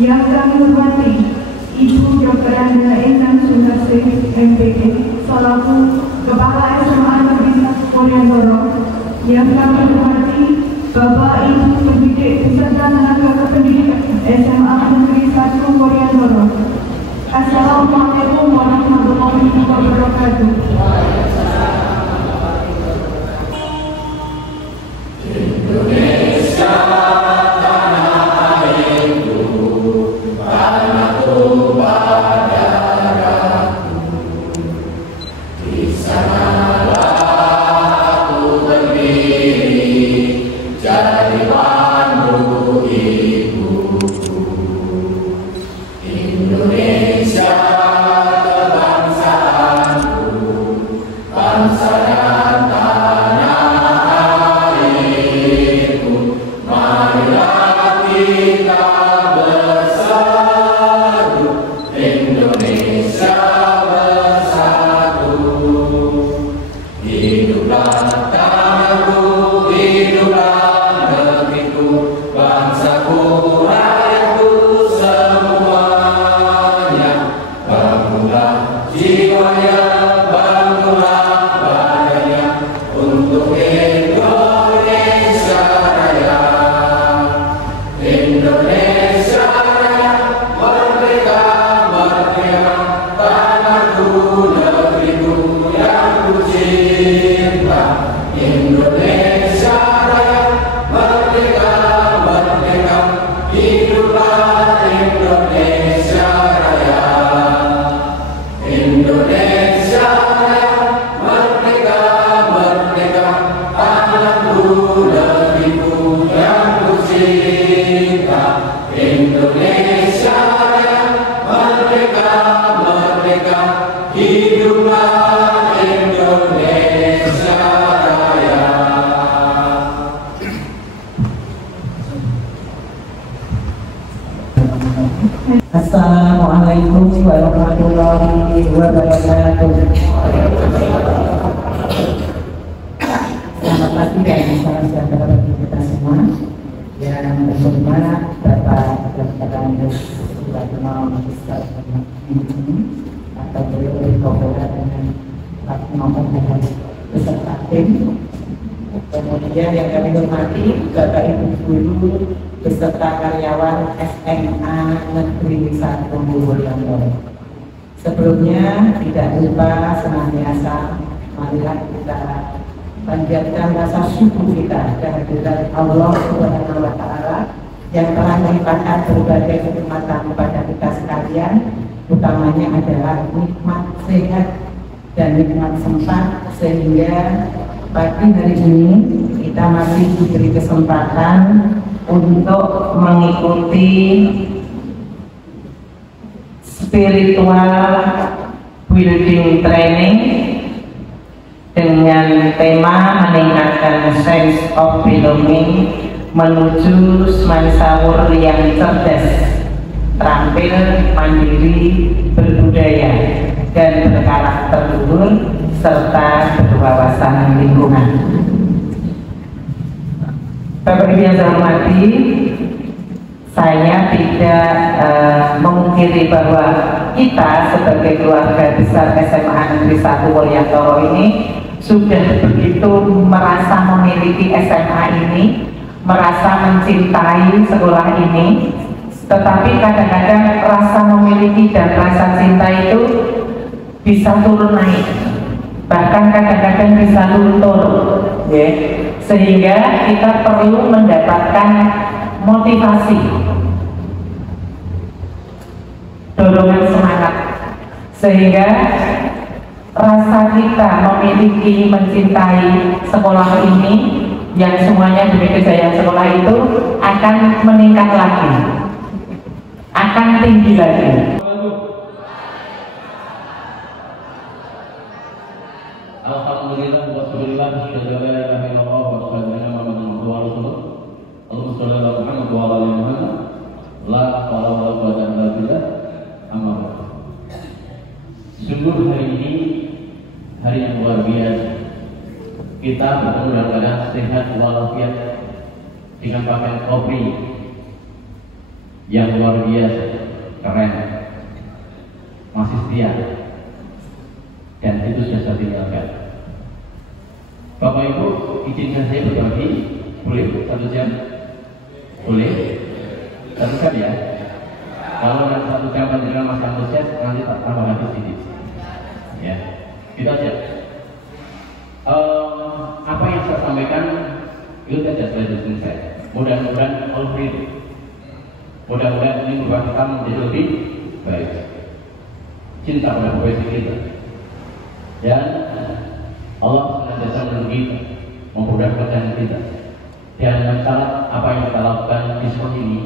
Yang kami hormati Ibu Dr. Anda Endang Sundarsih MPD selaku Kepala SMA Negeri 1 Poryandoro. Yang kami hormati Bapak Ibu pendidik beserta tenaga kependidikan SMA Negeri 1 Poryandoro. Assalamualaikum warahmatullahi wabarakatuh. Assalamualaikum warahmatullahi wabarakatuh. Selamat pagi dan salam sejahtera bagi kita semua. Yang terhormat Bapak Dr. Andes Suratno Magister ini atau beliau Kopera dengan Pak Nomor beserta tim. Kemudian yang kami hormati Bapak Ibu Guru beserta karyawan SMA Negeri 1 Poryandoro. Sebelumnya tidak lupa senantiasa marilah kita panjatkan rasa syukur kita kehadirat Allah Subhanahu wa Ta'ala yang telah melimpahkan berbagai kenikmatan kepada kita sekalian, utamanya adalah nikmat sehat dan nikmat sempat, sehingga pagi hari ini kita masih diberi kesempatan untuk mengikuti spiritual building training dengan tema meningkatkan sense of belonging menuju Semansawur yang cerdas, terampil, mandiri, berbudaya, dan berkarakter luhur serta berwawasan lingkungan. Bapak Ibu yang saya hormati, saya tidak memungkiri bahwa kita sebagai keluarga besar SMA Negeri 1 Poryandoro ini sudah begitu merasa memiliki SMA ini, merasa mencintai sekolah ini, tetapi kadang-kadang rasa memiliki dan rasa cinta itu bisa turun naik, bahkan kadang-kadang bisa luntur, ya. Sehingga kita perlu mendapatkan motivasi, dorongan semangat Sehingga rasa kita memiliki, mencintai sekolah ini yang semuanya demi kejayaan sekolah itu akan meningkat lagi, akan tinggi lagi. Alhamdulillah wassalatu wassalamu ala rasulillah wa asyhadu anna Muhammadan abduhu wa rasuluh. Allahumma shalli ala Muhammad wa ala ali Muhammad. La haula wa la quwwata illa billah. Amma ba'd. Sungguh hari ini hari yang luar biasa. Kita bertemu dalam keadaan sehat walafiat dengan pakaian kopi yang luar biasa, keren, masih setia, dan itu sudah saya tinggalkan. Bapak Ibu, izinkan saya berbagi, boleh 1 jam? Boleh? 1 jam ya? Kalau nanti 1 jam panjenengan masih antusias, nanti tak tambah lagi sedikit. Ya, itu aja. Apa yang saya sampaikan itu saja saya. Mudah-mudahan all free. Mudah-mudahan ini membuat kita menjadi lebih baik. Cinta pada profesi kita. Dan Allah senantiasa menolong kita, memudahkan kita. Dan mencatat apa yang kita lakukan di sekolah ini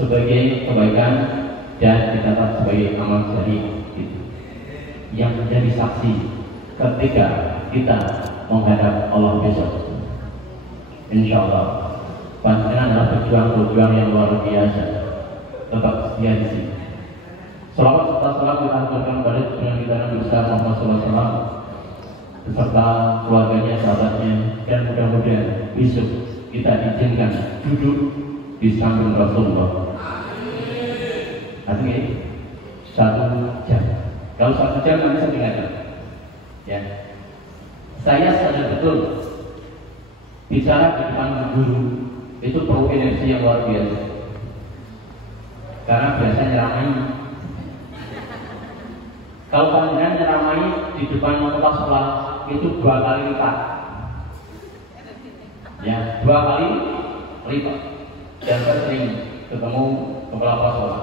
sebagai kebaikan dan dicatat sebagai amal jariah yang menjadi saksi ketika kita menghadap Allah besok. Insya Allah, panjenengan adalah pejuang-pejuang yang luar biasa. Tetap setia di sini. Salawat serta salam kita haturkan kepada junjungan kita Nabi besar Muhammad SAW beserta keluarganya, sahabatnya, dan mudah-mudahan besok kita diizinkan duduk di samping Rasulullah. Artinya 1 jam. Kalau 1 jam nanti saya tinggalkan. Ya, saya sadar betul bicara di depan guru itu perlu energi yang luar biasa. Karena biasanya ramai. Kalau panjenengan nyeramai di depan kelas sekolah itu 2 kali lipat, ya 2 kali lipat. Dan saya sering ketemu kepala sekolah,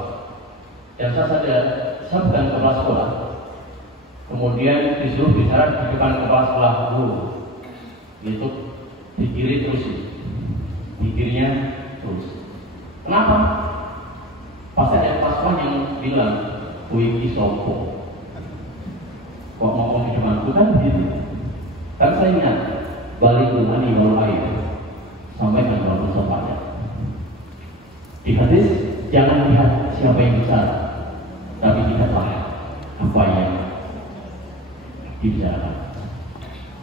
dan saya sadar saya bukan kepala sekolah. Kemudian disuruh bicara di depan kepala sekolah guru, itu pikirin terus, pikirnya terus. Kenapa? Pasti ada kepala sekolah yang bilang, "Wiki sopo." Kok ngomong di depanku kan gitu. Kan saya ingat balik rumani walau air sampai ke dalam sopannya. Di hadis jangan lihat siapa yang besar, tapi lihatlah apa yang dibicarakan.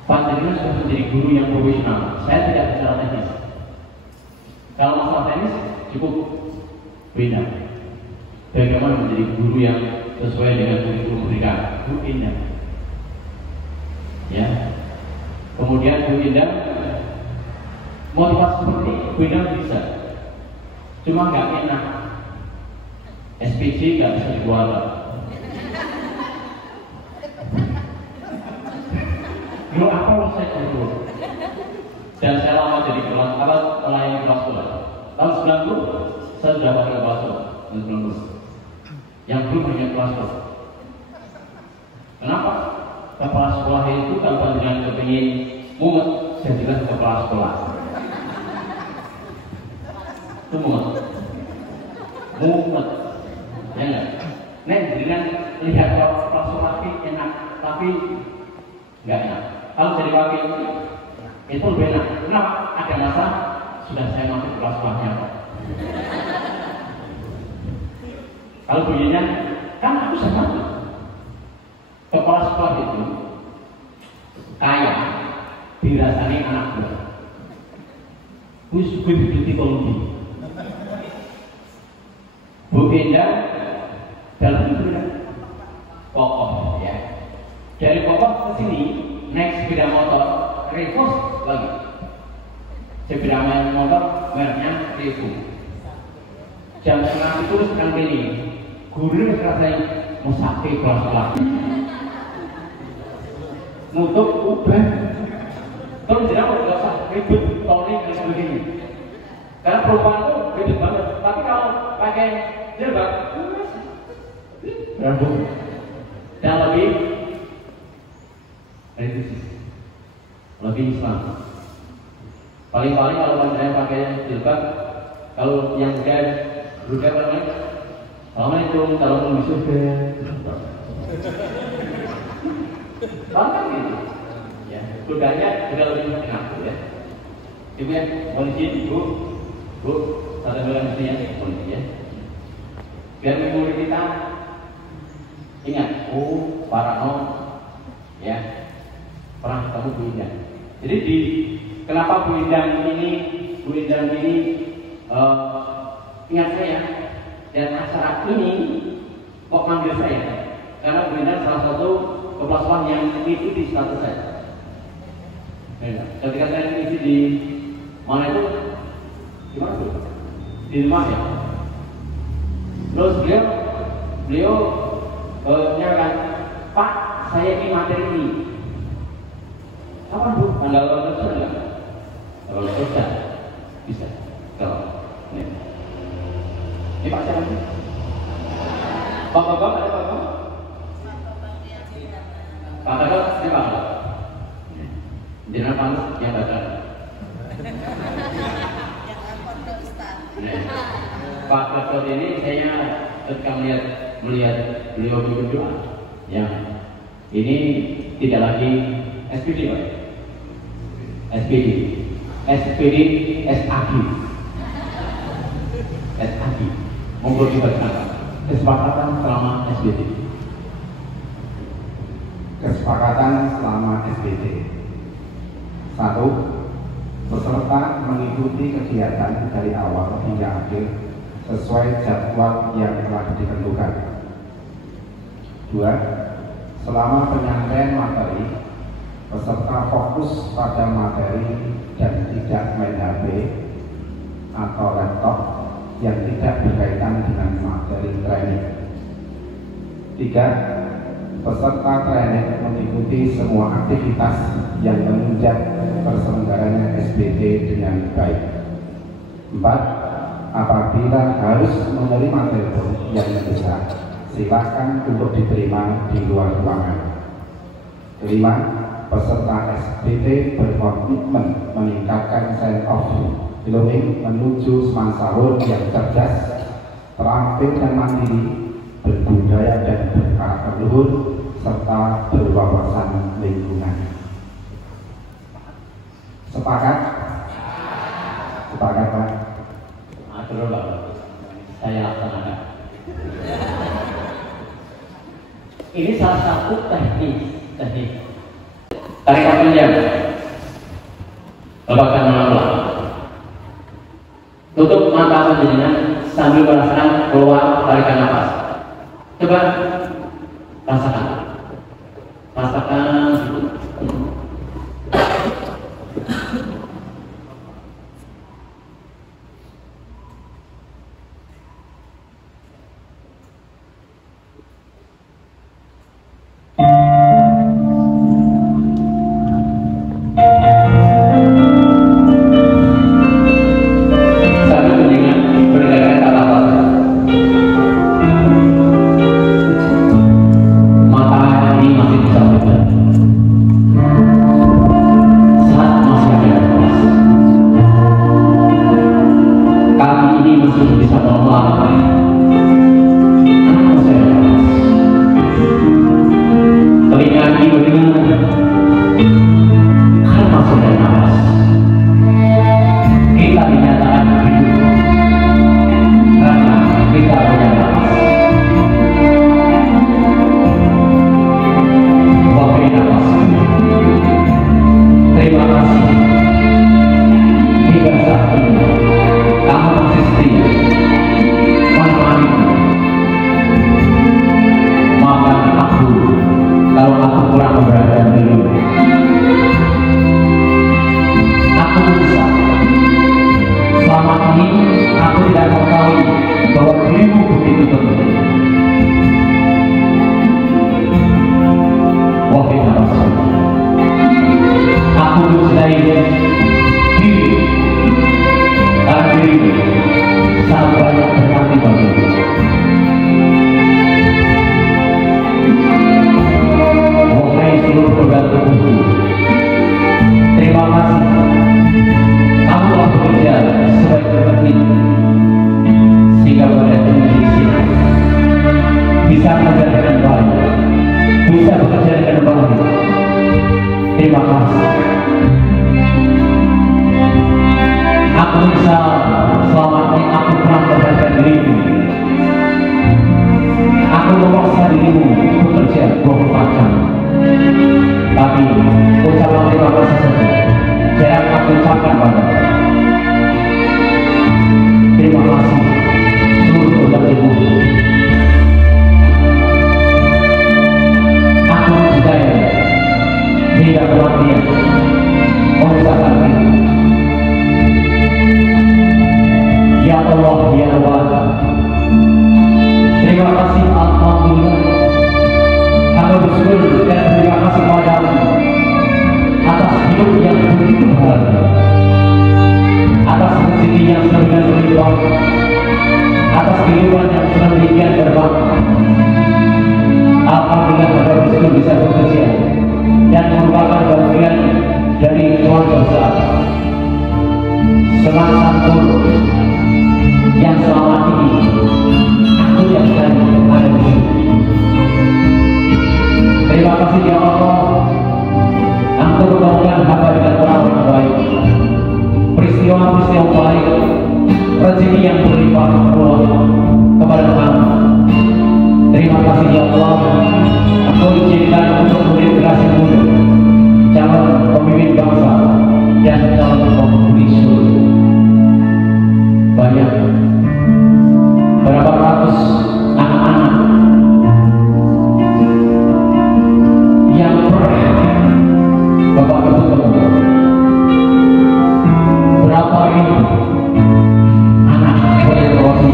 Panjenengan sudah menjadi guru yang profesional. Saya tidak bicara teknis. Kalau masalah teknis cukup beda. Bagaimana menjadi guru yang sesuai dengan kurikulum mereka? Bu Indah. Ya, kemudian Bu Indah motivasi seperti Bu Indah bisa, cuma nggak enak. SPJ nggak bisa dikeluarkan. Dulu apa loh saya dulu? Dan saya lama jadi kelas, melayani kelas sekolah. Tahun 90 saya sudah pakai kelas sekolah. 90 yang belum punya kelas sekolah. Kenapa? Kepala sekolah itu kalau panjenengan kepingin mumet, jadilah kepala sekolah. Itu mumet, ya enggak? Nek dengan lihat kepala sekolah enak, tapi enggak enak. Kalau jadi wakil itu lebih enak. Kenapa? Ada masa sudah saya masuk kepala sekolahnya. Kalau bunyinya kan aku sama. Kepala sekolah itu kaya dirasani anak buah. Wis kuwi ditolongi. Bu Indah dalam itu kokoh ya. Dari kokoh ke sini naik sepeda motor reverse lagi. Sepeda motor mereknya Revo. Jam setengah itu sedang ini. Guru rasanya mau sakit kelas kelas. Nutup ubah. Terus jangan nggak usah ribet toning dan sebagainya. Karena perubahan itu ribet banget. Tapi kalau pakai jilbab, rambut. dan lebih religius, lebih Islam. Paling-paling kalau saya pakai jilbab, kalau yang budak apa namanya? Assalamualaikum, kalau musuh ke kan gitu. Ya, budaknya juga lebih mengaku ya. Ibu ya, mohon izin Bu, satu bulan ini ya, mohon ya. Biar memori kita ingat, Parano ya pernah ketemu Bu Indang. Jadi kenapa Bu Indang ini ingat saya dan acara ini kok manggil saya? Karena Bu Indang salah satu kepala sekolah yang mengikuti status saya. Ketika saya mengisi di mana itu, gimana tuh? Di rumah ya. Terus beliau menyampaikan, Pak, saya ini materi ini. Kapan Bu? Tanggal terus enggak? Kalau selesai bisa. Kalau ini Pak siapa sih? Pak Bapak ada Pak Bapak? Pak Bapak siapa? Jenderal Panus yang baca. Pak Dokter ini saya ketika melihat beliau berdoa, yang ini tidak lagi SPD Pak. SPD SAG. Monggo dibacakan kesepakatan selama SBT. Kesepakatan selama SBT. 1. Peserta mengikuti kegiatan dari awal hingga akhir sesuai jadwal yang telah ditentukan. 2. Selama penyampaian materi, peserta fokus pada materi dan tidak main HP atau laptop yang tidak berkaitan dengan materi training. 3. Peserta training mengikuti semua aktivitas yang menunjang terselenggaranya SBT dengan baik. 4. Apabila harus menerima telepon yang mendesak, silakan untuk diterima di luar ruangan. 5. Peserta SBT berkomitmen meningkatkan sense of belonging menuju semasa sahur yang cerdas, terampil dan mandiri, berbudaya dan berkarakter luhur, serta berwawasan lingkungan. Sepakat? Sepakat Pak? Atur Pak, saya laksanakan. Ini salah satu teknik. Tarikan jam, lepaskan pelan-pelan. Tutup mata panjenengan sambil merasakan keluar, tarikan nafas. Coba rasakan. Mata bekerja dengan baik, bisa bekerja dengan baik. Terima kasih. Aku bisa selama ini aku pernah memperhatikan dirimu. Aku memaksa dirimu bekerja 24 jam. Tapi ucapan terima kasih saja jarang aku ucapkan padamu. Terima kasih seluruh umat ibu. Aku mencintai hingga kematian memisahkan kita. Ya Allah, ya Allah, terima kasih alhamdulillah. Aku bersyukur dan terima kasih padamu atas hidup yang begitu bahagia, atas rezeki yang sedemikian berlimpah, atas kehidupan yang sedemikian bermakna. Alhamdulillah pada bersyukur bisa bekerja dan merupakan bagian dari keluarga besar Semangat Santun yang selama ini aku yang tadi ada di sini. Terima kasih ya Allah, Engkau membangun hamba dengan orang yang baik, peristiwa-peristiwa baik, rezeki yang berlimpah ruah kepada kami. Terima kasih ya Allah, Engkau izinkan untuk murid generasi muda, calon pemimpin bangsa dan calon penghuni surga. Banyak berapa ratus anak-anak yang pernah Bapak ketemu, berapa ribu anak generasi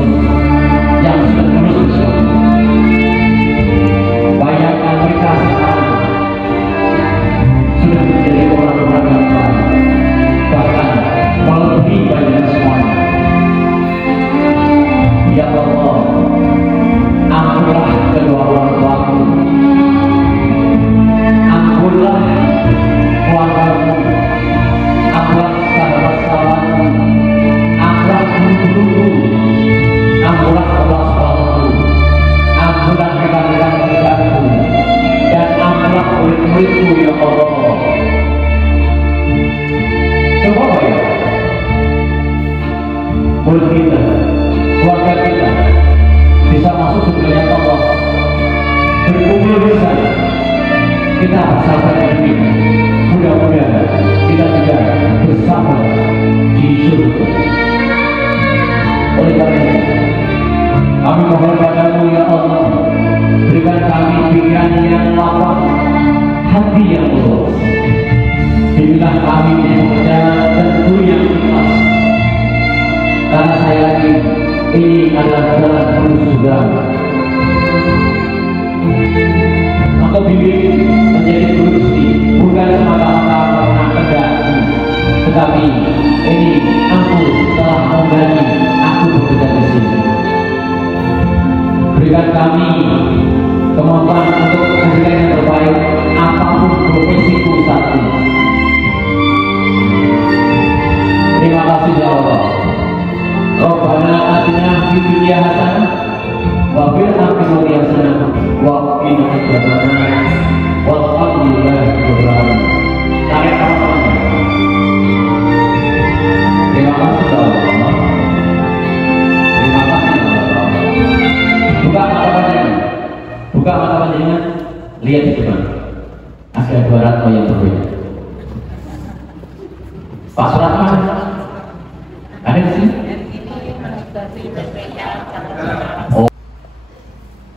yang sudah lulus banyak yang mereka sekarang sudah menjadi orang-orang yang baik, bahkan melebihi banyak semuanya. Ya Allah, ampunilah kedua orang tuaku, ampunilah keluargaku, ampunilah sahabat-sahabatku, ampunilah guru-guruku, ampunilah kelas-kelasku, ampunilah rekan-rekan kerjaanku, dan ampunilah murid-muridku ya Allah. Coba ya, murid kita, keluarga kita bisa masuk surganya Allah, berkumpul bersama, kita bersama ini, mudah-mudahan kita juga bersama di surga. Oleh karena itu, kami mohon padamu ya Allah, berikan kami pikiran yang lapang, hati yang lurus. Bimbinglah kami bekerja dan guru yang ikhlas, karena saya yakin ini adalah jalan menuju surga. Engkau bimbing menjadi guru Gusti bukan semata-mata karena kehendakmu, tetapi ini Engkau telah menghendaki aku bekerja di sini. Berikan kami kemampuan untuk memberikan yang terbaik apapun profesiku saat ini. Terima kasih ya Allah. Rabbana atina fid dunya hasanah wa fil akhirati hasanah wa qina adzabannar. Walhamdulillahi rabbil alamin. Tarik nafas. Terima kasih ya Allah. Terima kasih ya Allah. Buka mata panjangnya. Buka mata panjangnya. Lihat di depan. Ada dua ratu yang berbeda. Pak Suratman ada di sini? Oh,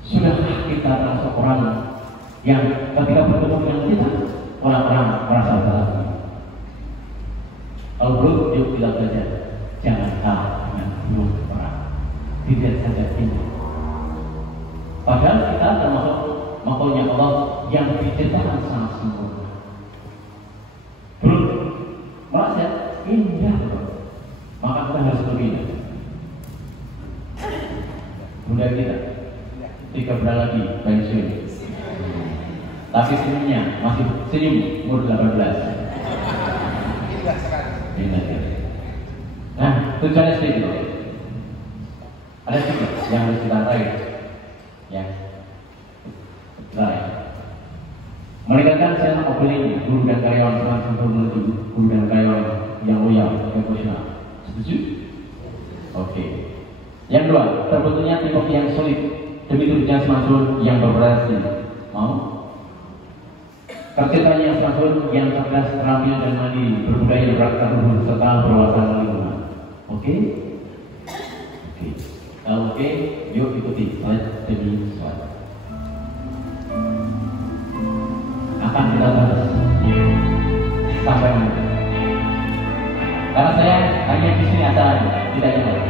sudahkah kita termasuk orang yang ketika bertemu dengan kita, orang-orang merasa bahagia? Kalau belum, yuk kita belajar. Jangan kalah dengan belum orang. Tidak saja ini. Padahal kita termasuk makhluknya Allah yang diciptakan sangat sempurna. Belum merasa indah, maka kita harus berbeda. Bunda kita 3 lagi pensiun, tapi senyumnya masih senyum umur 18. Nah, tujuan SD itu ada 3 yang harus kita raih, ya. Mereka kan saya mau pilih guru dan karyawan semakin bermutu, guru dan karyawan yang loyal, profesional. Setuju? Oke. Yang kedua, terbentuknya tim yang solid demi terwujudnya semakin yang berprestasi. Mau? Terciptanya yang semakin yang cerdas, terampil dan mandiri, berbudaya, berakhlak luhur serta berwawasan lingkungan. Oke? Oke. Kalau oke, yuk ikuti slide demi slide. Akan kita bahas sampai nanti. Karena saya hanya di sini acaranya, tidak yang lain.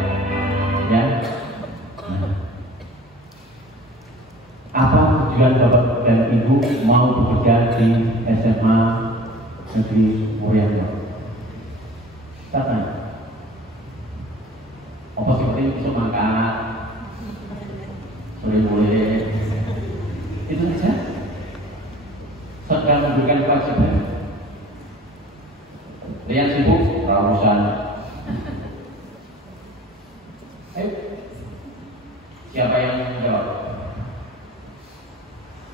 Ya. Apa tujuan Bapak dan Ibu mau bekerja di SMA Negeri Muryanya? Tanya. Apa seperti bisa makan? Boleh-boleh. Itu saja. Sedang memberikan kewajiban. Yang sibuk, rawusan. Ayo. Siapa yang menjawab?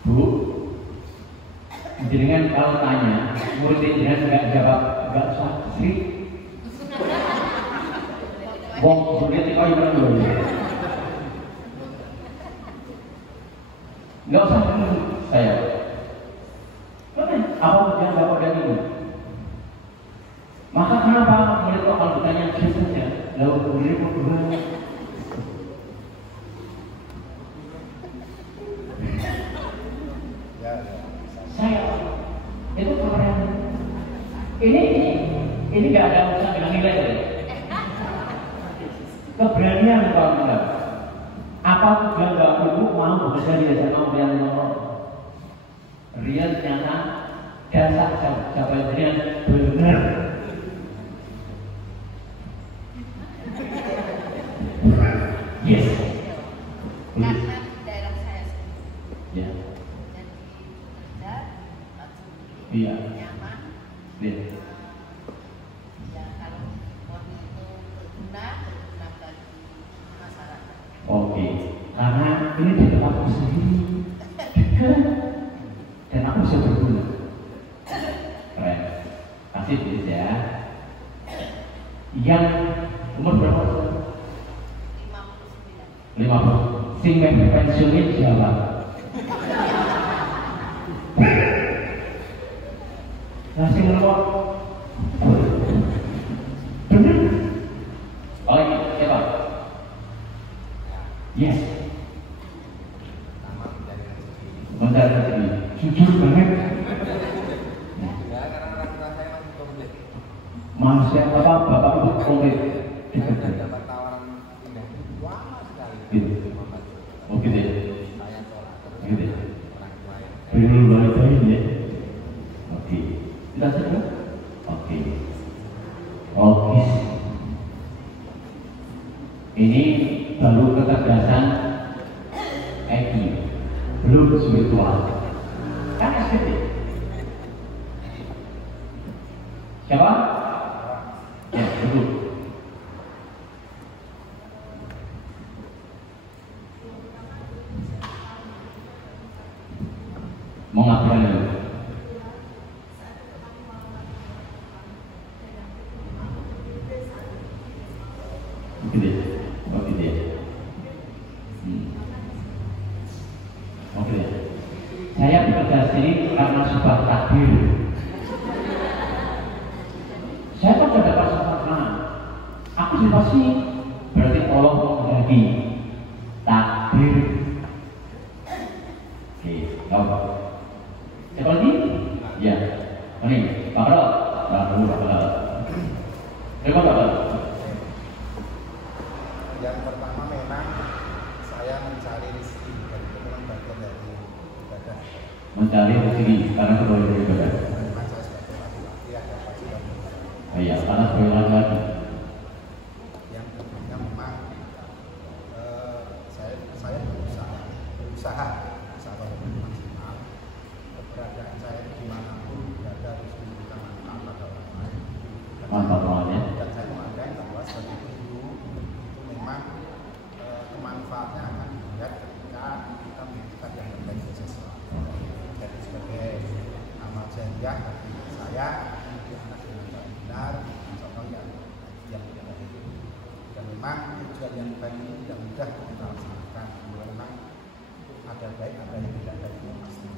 Bu, jenengan kalau tanya, murid jenengan nggak jawab, nggak usah sih. Wong, murid itu yang mana dulu? Nggak usah dulu saya. Apa yang Bapak dan Ibu? Maka kenapa murid kok kalau bertanya saja? Lalu murid berdua. Saya itu keren. Ini nggak ada urusan dengan nilai. Keberanian kalau enggak. Apa tujuan Bapak Ibu mau bekerja di SMA Muryanya Loro? Real nyata dasar jawabannya benar. Yes. Karena daerah saya sendiri. Ya. Jadi kerja, Iya. nyaman. Iya. Ya kalau mau itu berguna bagi masyarakat. Oke. Karena ini di tempatku sendiri. Dan aku bisa berguna. Keren. Kasih please ya. Yang umur berapa? 50. Sing pensiunnya siapa? Nasi ngelok. Bener? Oh ini siapa? Yes. Mencari rezeki. Jujur banget. Manusia apa bapak itu komplit. Gitu. Oh gitu ya. Gitu ya. Belum balik ya. Oke. Kita saja. Oke. Oke. Ini baru kecerdasan IQ. Belum spiritual. Kan estetik. Siapa? Ya, betul. Mau ngapain dulu? Oke deh. Oke deh. Saya bekerja sini karena sebab takdir. Saya kan tidak dapat sempurna. Aku pasti berarti Allah menghendaki takdir. Oke, tahu? Siapa lagi? Ya, ini Pak Karo. Pak Karo. Terima kasih. Yang pertama memang saya mencari rezeki dan itu memang bagian dari ibadah. Mencari rezeki karena sebagai ibadah. Memang saya sebagai laki-laki ada kewajiban. Iya, karena sebagai laki-laki. Yang kedua memang saya berusaha maksimal. Keberadaan saya dimanapun berada harus memberikan manfaat pada orang lain. Mantap banget ya. Dan saya memandang bahwa sebagai guru itu memang kemanfaatnya akan dilihat ketika kita memberikan yang terbaik sesuatu. Jadi sebagai kuliah bagi saya menjadi anak yang benar, contoh yang tidak baik. Dan memang tujuan yang baik ini tidak mudah kita laksanakan. Memang ada baik, ada yang tidak baik pasti.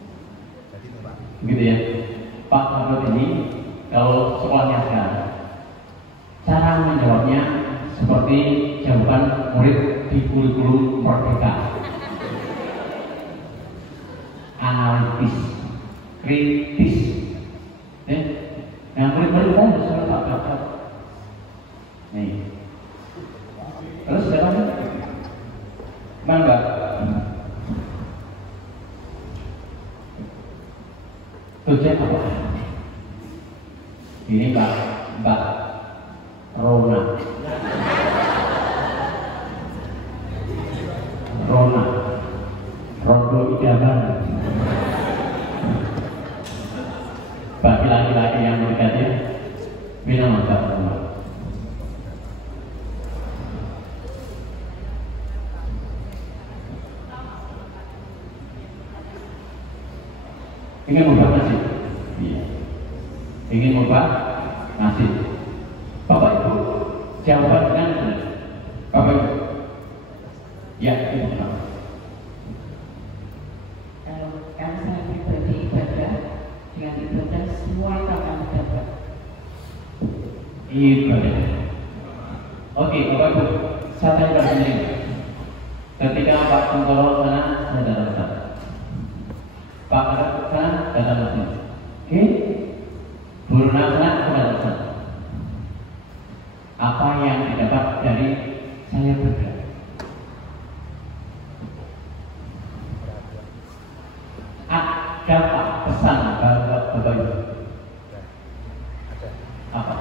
Jadi itu Pak. Begitu ya, Pak Mahfud ini kalau sekolahnya sekarang, cara menjawabnya seperti jawaban murid di kurikulum Merdeka. Analitis, kritis. Nah, murid-murid kan harus dapat. Nih. Terus siapa nih? Mana Mbak? Tujuan apa? Ini Mbak Rona. Rondo idaman. Bagi laki-laki yang mendekatnya, bina mata Rona. Ingin mengubah nasib? Iya. Ingin mengubah nasib? Bapak Ibu, jawaban dengan benar. Bapak Ibu, ya itu benar. Kalau saya pribadi ibadah, dengan ibadah semua akan dapat. Ibadah. Oke, Bapak Ibu, saya tanya sendiri. Ketika Pak Kuntoro sana, saya datang. Pak Kadang sana, datang sini. Oke, Guru sana, datang. Apa yang didapat dari saya bergerak? Ada Pak pesan Bapak Ibu? Apa?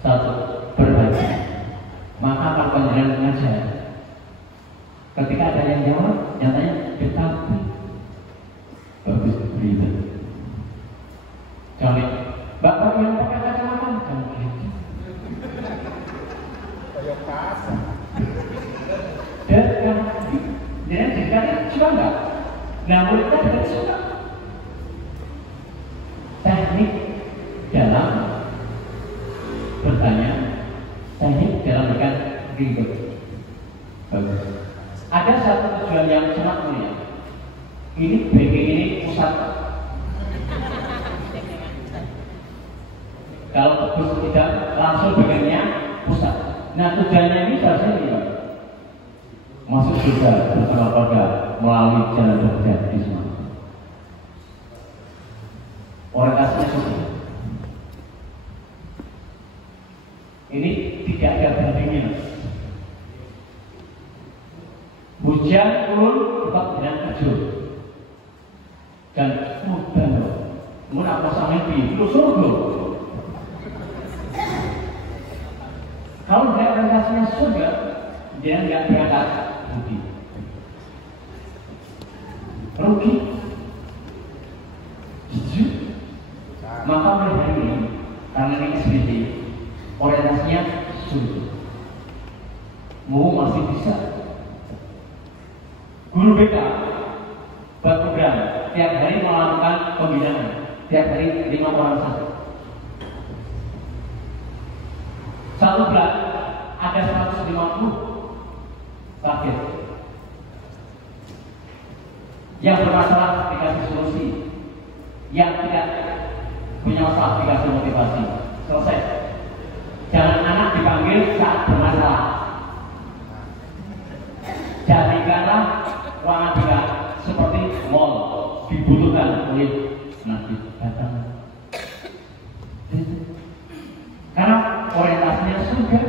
Satu, berbagi. Maka kalau penjelasan mengajar, ketika ada yang jawab, nyatanya tetapi bagus berita. Contoh, Bapak yang pakai kacamata jangan gitu. Kayak pas. Dan dikatakan suka enggak? Nah, mereka tidak suka. Teknik dalam bertanya, teknik dalam berikan ribet. Bagus. Ada satu tujuan yang sangat mulia. Ini backing ini pusat. Kalau bagus tidak langsung bagiannya pusat. Nah, tujuannya ini seharusnya ini, Pak. Masuk surga bersama keluarga melalui jalan berjaya di semua. Orientasinya seperti ini, tidak ada bandingnya. Hujan turun tempat dengan terjun dan mudah loh. Mungkin apa sama di surga. Kalau nggak orientasinya surga, dia nggak berangkat rugi. Jujur. Maka mulai hari ini, karena ini SBT, orientasinya surga. Mau masih bisa. Guru BK buat program tiap hari melakukan pembinaan, tiap hari 5 orang satu. Satu bulan ada 150 target. Yang bermasalah dikasih solusi, yang tidak punya masalah dikasih motivasi. Selesai. Jangan anak dipanggil saat bermasalah. Jadikanlah ruangan BK seperti mall, dibutuhkan oleh nanti datang. Karena orientasinya surga.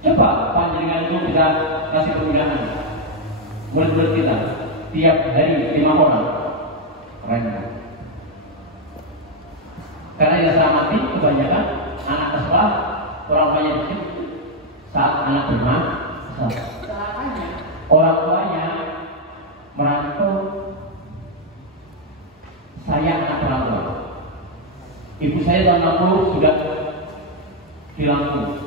Coba panjenengan itu bisa kasih pembinaan murid-murid kita tiap hari 5 orang. Keren. Karena yang saya amati kebanyakan anak sekolah orang tuanya dikit saat anak bermasalah. Orang tuanya merantau. Saya anak orang tua. Ibu saya tahun 60 sudah di Lampung.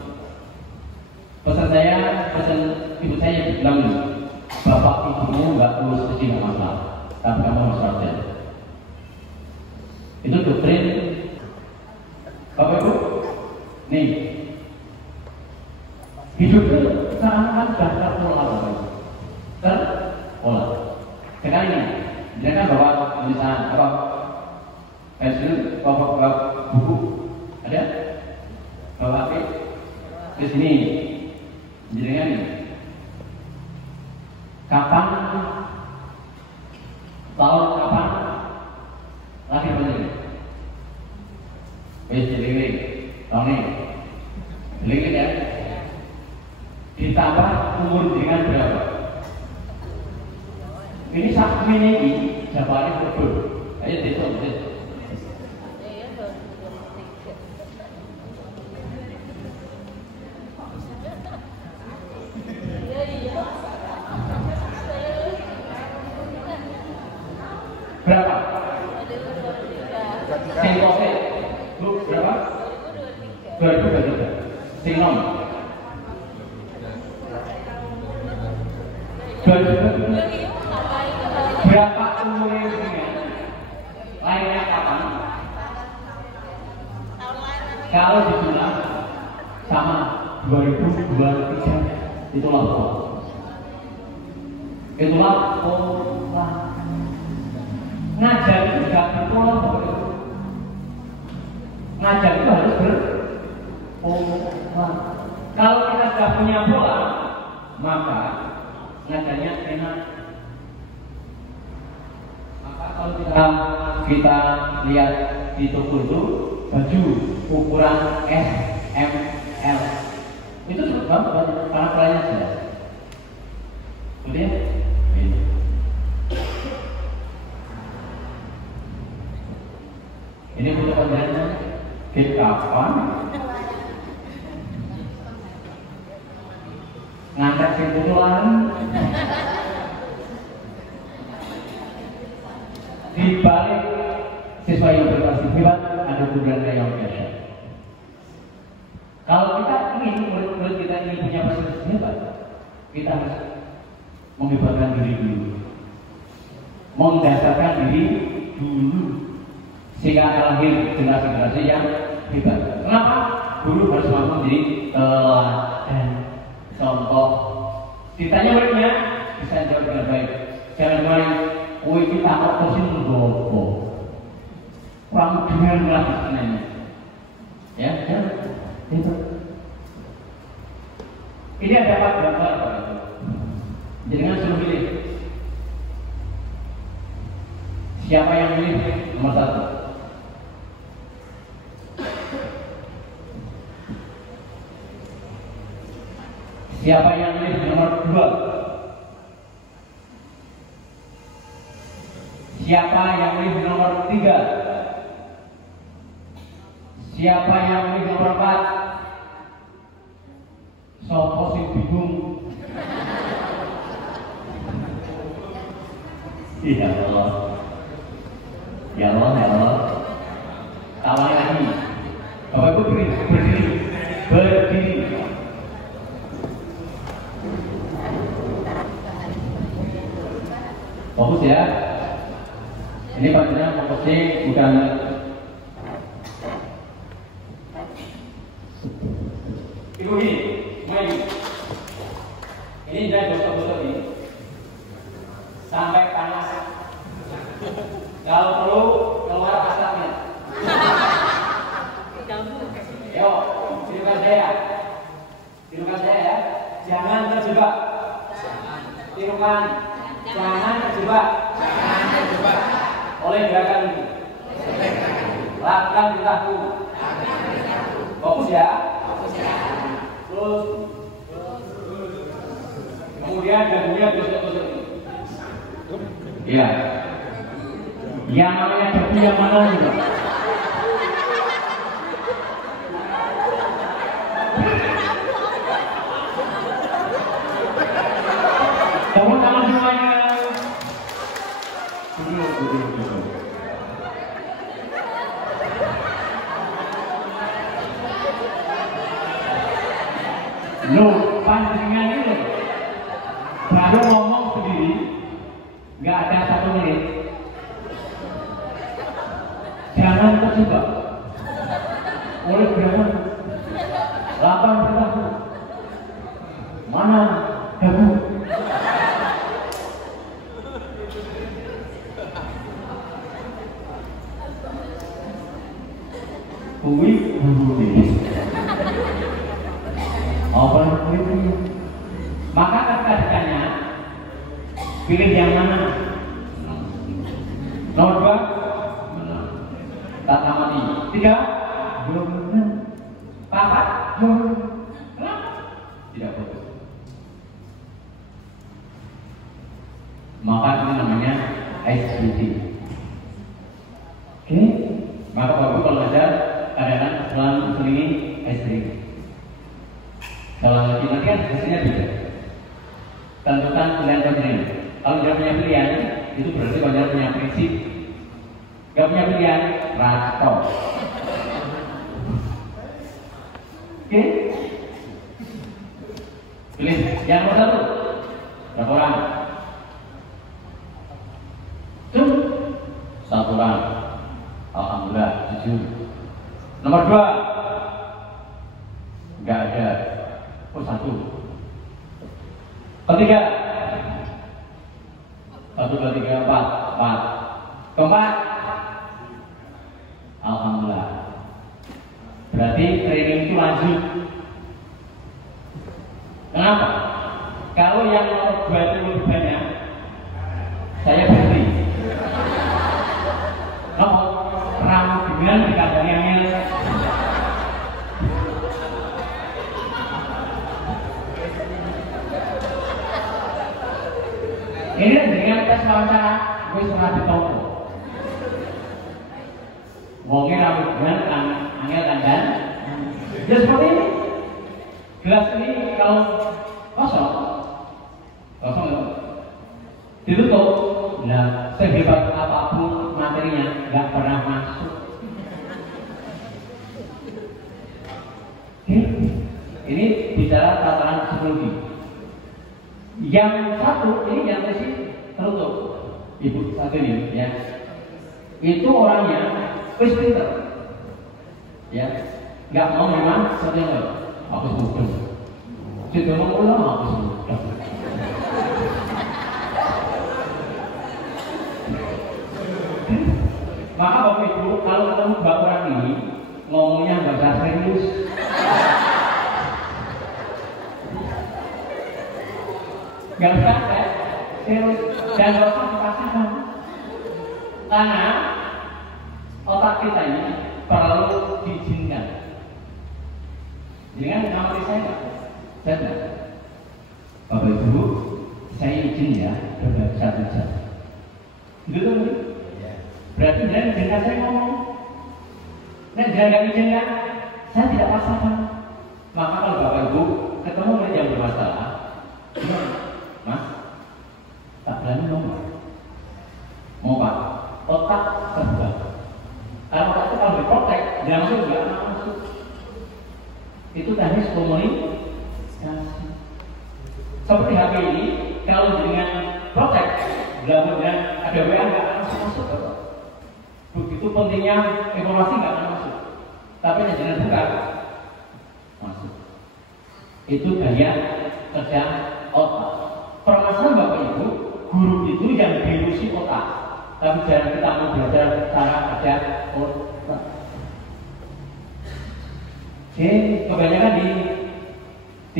Pesan ibu saya bilang, bapak ibumu nggak lulus uji nggak masalah, tapi kamu harus kerja. Itu doktrin Bapak Ibu. Nih, hidup itu seakan-akan sudah terpola, terpola. Sekarang ini, jangan bawa tulisan apa, pensil, bawa buku, ada? Bawa HP ke sini, jangan ini. Kapan tahun kapan lahir penting? Wis dilirik, tahun ini, dilirik ya. Ditambah umur dengan berapa? Ini sak ini jabane betul. Ayo dihitung. Berapa? Singkose. Lu berapa? 2023. Singnom. 2023. Berapa umurnya? Lahirnya kapan? Kalau dibilang sama 2023, itulah pola. Itulah pola. Ngajar itu tidak berpola, ngajar itu harus berpola. Kalau kita sudah punya pola, maka ngajarnya enak. Maka kalau kita lihat di toko itu baju ukuran S, M, L itu sebab karena polanya jelas. Kemudian ini foto kontennya ke kapan? Ngantek simpulan di balik siswa yang berprestasi hebat ada budaya yang biasa. Kalau kita ingin murid-murid kita ini punya prestasi hebat, kita harus menghebatkan diri dulu, mendasarkan diri dulu, sehingga lahir generasi-generasi yang hebat. Kenapa? Guru harus mampu menjadi teladan, contoh. Ditanya muridnya bisa jawab dengan baik. Jangan main, "Woi kita kok kursi menggopo." Kurang dengar lagi sebenarnya. Ya, itu. Ini ada apa gambar? Jangan suruh pilih. Siapa yang pilih nomor 1? Siapa yang pilih nomor 2? Siapa yang pilih nomor 3? Siapa yang pilih nomor 4? Sopo sing bingung? Ya Allah. Ya Allah, ya Allah. Tawari lagi. Bapak Ibu berdiri. Berdiri. Fokus ya. Ini pastinya fokusnya bukan Ibu ini, main. Ini jangan gosok-gosok ini sampai panas. Kalau perlu keluar asapnya. Yo, tirukan saya ya. Jangan terjebak. Tirukan. Jangan terjebak oleh gerakan ini. Lakukan perintahku. Fokus ya. Terus. Kemudian dagunya gosok-gosok. Iya. Yang namanya debu yang mana juga? Tepuk tangan semuanya. Loh, pancingan itu baru ngomong sendiri, nggak ada 1 menit. Jangan Jangan terjebak oleh gerakan 8 perilaku. Mana dagu? Kuwi apa itu? Maka ketika ditanya pilih yang mana? Nomor 2 tak amati. 3 belum benar. 4 belum. Kenapa? Tidak fokus. Maka ini namanya SBT. Oke? Maka Bapak kalau ada kadang-kadang selalu selingi istri. Kalau laki-laki kan hasilnya beda. Tentukan pilihan penting. Kalau dia punya pilihan, itu berarti banyak punya prinsip. Gak punya pilihan, rato. Oke? Pilih yang nomor 1. Berapa orang? Tuh, 1 orang. Alhamdulillah, 7. Nomor 2 enggak ada. Oh, 1. Ketiga 1, 2, 3, 4. Keempat alhamdulillah. Berarti training itu lanjut. Kenapa? Kalau yang nomor 2 itu lebih banyak, saya berhenti. Nomor ramu dengan dikandangnya angel. Ini dengan tes wawancara, gue sudah ditahu. Wongnya rambut dengan angel dan ya seperti ini. Gelas ini kalau kosong ditutup, nah sehebat apapun materinya nggak pernah masuk. Ini bicara tataran psikologi. Yang satu ini yang sisi tertutup, ibu satu ini ya, itu orangnya pinter, ya, nggak mau memang satu yang lain. Aku sudah, sudah mau ulang aku sudah. Maka Bapak Ibu kalau ketemu dua orang ini ngomongnya bahasa serius. Gak usah ya, serius dan gak usah dipaksakan. Karena otak kita ini perlu diizinkan. Dengan nama saya, Bapak Ibu, saya izin ya berbagi 1 jam. Gitu kan? Berarti dengan saya ngomong, nah jangan izinkan, saya tidak paksakan. Maka kalau Bapak Ibu ketemu dengan yang bermasalah, Mas, tak berani ngomong. Mau Pak, otak terbuka. Kalau otak itu kalau diprotek, jangan masuk juga masuk. Itu teknis komunikasi. Seperti HP ini, kalau dengan protek, dengan ada WA nggak akan masuk. Begitu pentingnya informasi nggak akan masuk. Tapi jangan buka, masuk. Itu gaya kerja otak. Permasalahan Bapak Ibu, guru itu yang diurusi otak, tapi jarang kita mau belajar cara kerja otak. Oke, kebanyakan di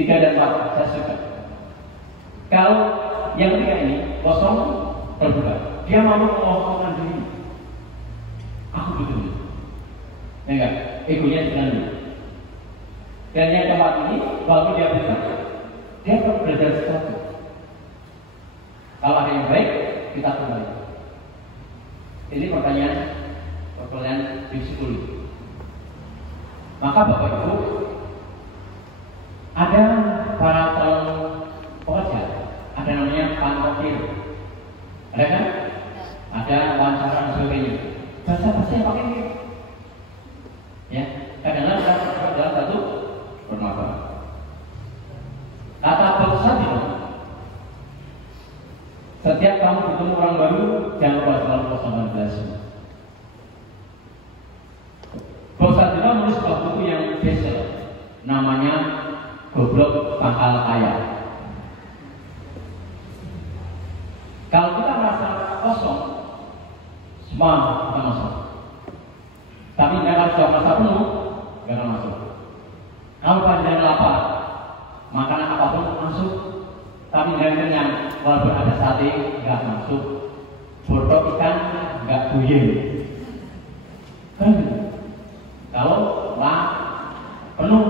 3 dan 4 saya suka. Kalau yang 3 ini kosong terbuka, dia mau mengosongkan diri. Aku betul, ya enggak, egonya jangan dulu. Dan yang keempat ini, walaupun dia bisa, dia perlu belajar sesuatu. Kalau ada yang baik, kita kembali. Ini pertanyaan di psikologi. Maka Bapak Ibu, ada para pekerja, ada namanya pantokir, ada kan? Ada wawancara dan sebagainya. Bahasa yang pakai ini, ya. Kadang-kadang dalam satu bermakna. Kata bersabda, setiap kamu ketemu orang baru, jangan lupa selalu 19. namanya goblok pangkal kaya. Kalau kita merasa kosong, semua kita masuk. Tapi kalau sudah merasa penuh, jangan masuk. Kalau panjang lapar, makanan apapun masuk. Tapi jangan kenyang, walaupun ada sate nggak masuk. Botok ikan nggak buying. Kalau penuh,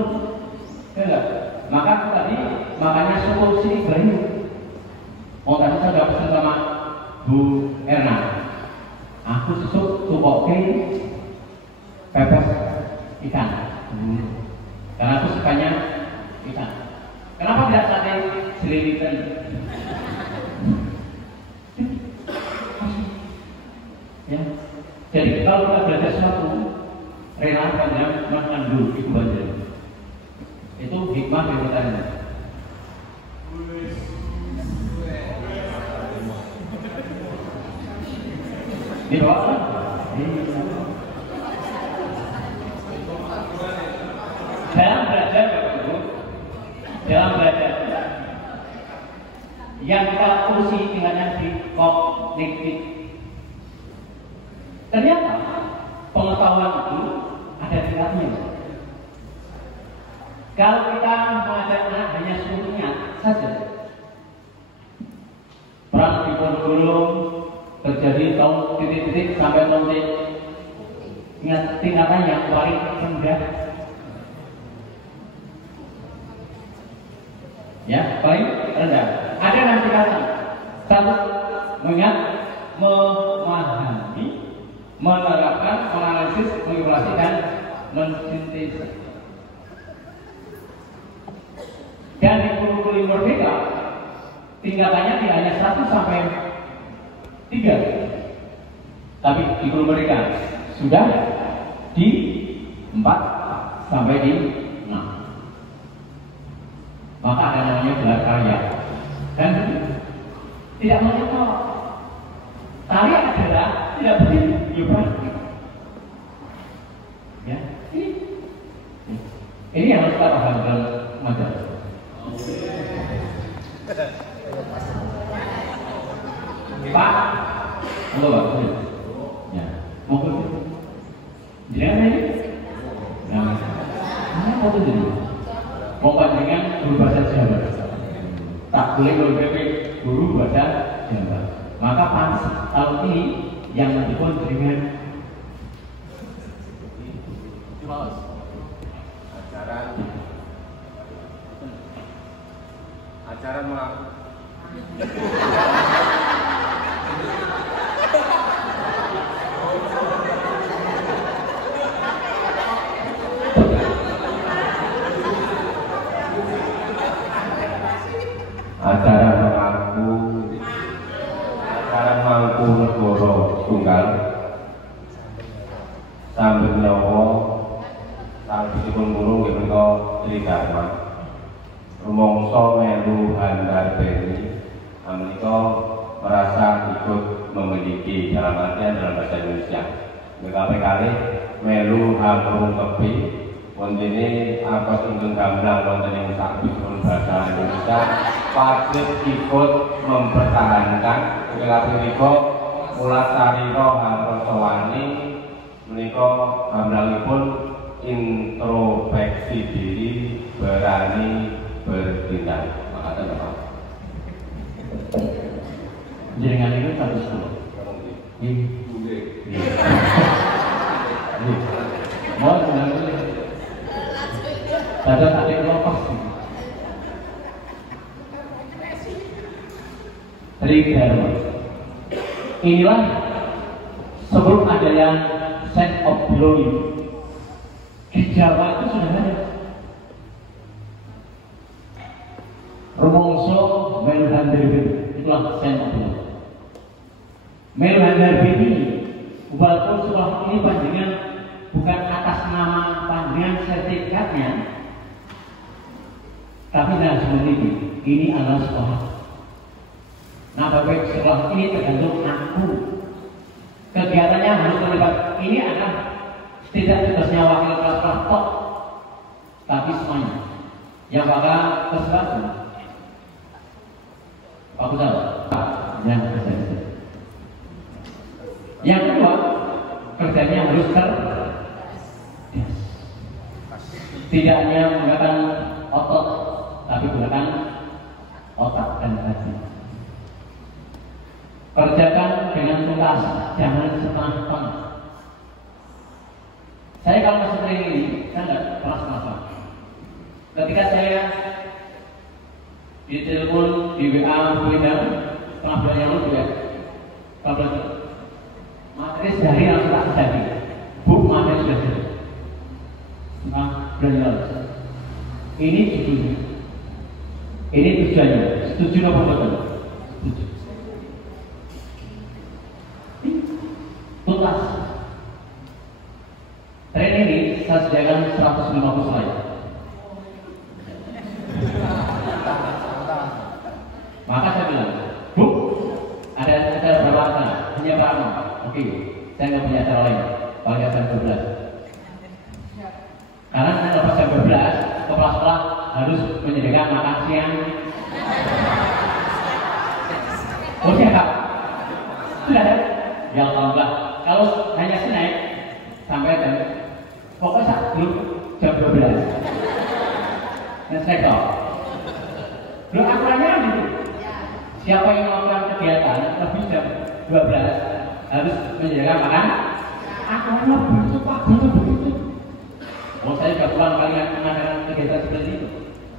enggak. Maka tadi makanya suku sini banyak. Tadi saya sudah pesan sama Bu Erna. Aku susuk tupoke pepes ikan. Karena aku sukanya ikan. Kenapa tidak sate selilitan? Ya. Jadi kalau kita belajar sesuatu, rela panjang makan dulu itu belajar. Itu hikmah yang bertanya. Di bawah. Dalam belajar, Bapak Ibu, dalam belajar yang kita urusi tinggalnya di kognitif. Ternyata pengetahuan itu ada tingkatnya. Kalau kita mengajar anak hanya suruhnya saja, peran di kurikulum terjadi tahun titik-titik sampai tahun tingkatan yang paling rendah. Ya, paling rendah. Ada enam tingkatan. Satu, mengingat, memahami, menerapkan, menganalisis, mengevaluasi dan mensintesis. Dan di kurikulum Merdeka tingkatannya tidak hanya 1 sampai 3, tapi di kurikulum Merdeka sudah di 4 sampai di 6. Maka ada namanya gelar karya dan tidak menyentuh. Karya adalah tidak berdiri praktik. Ya, ini yang harus kita paham dalam majalah. Pak, halo Pak, ya, mau ke? Jangan ini, jangan. Mau ke sini? Mau panjangan guru bahasa Jawa, tak boleh guru bahasa Jawa. Maka pas tahun ini yang mendukung dengan acara melakukan acara mangku negara tunggal sambil nyawa salebetipun guru nggih menika Tridharma rumangsa melu handar beni menika merasa ikut memiliki dalam artian dalam bahasa Indonesia BKP kali melu hamrung kepi kontine apa ingkang gamblang wonten ing sakbisipun bahasa Indonesia wajib ikut mempertahankan BKP menika mulasarira hartosawani menika gamblangipun introspeksi diri berani bertindak. Makasih Pak. Jenengan itu 110. Ini. Mau jenengan itu. Ada tadi kelompok. Tridharma. Inilah sebelum ada yang sense of belonging. Di Jawa itu sudah ada. Rumongso melu handar beni, itulah sense of belonging. Melu handar beni, walaupun sekolah ini panjenengan bukan atas nama panjenengan sertifikatnya, tapi tidak seperti ini adalah sekolah. Nah, baik sekolah ini tergantung aku. Kegiatannya harus terlibat. Ini adalah tidak tugasnya wakil kelas kelas tok, tapi semuanya. Yang bakal keseluruhan Pak Pusat, yang kerja. Yang kedua, kerjanya harus tidak hanya menggunakan otot, tapi gunakan otak dan hati. Kerjakan dengan tuntas, jangan setengah-setengah. Saya kalau masuk training ini, saya nggak pernah setengah-setengah. Ketika saya ditelepon di WA Twitter setengah bulan yang lalu ya, materi sehari langsung tak jadi. Bu, materi sudah jadi. Setengah bulan yang lalu. Ini judulnya. Ini tujuannya. Setuju apa betul? Setuju. Tuntas. Training ini saya sediakan 150 slide. Maka saya bilang, Bu, ada acara berapa sana? Hanya berapa? Oke, saya nggak punya acara lain. Paling jam 12. Karena saya lepas jam 12, kepala sekolah harus menyediakan makan siang. Oh siap, sudah ada? Ya alhamdulillah. Kalau hanya snack sampai jam, pokoknya sebelum jam 12. Snack toh. Belum aturannya gitu. Siapa yang melakukan kegiatan lebih jam 12 harus menyediakan makan. Aturannya begitu Pak, begitu. Oh saya juga pulang kali mengadakan kegiatan seperti itu.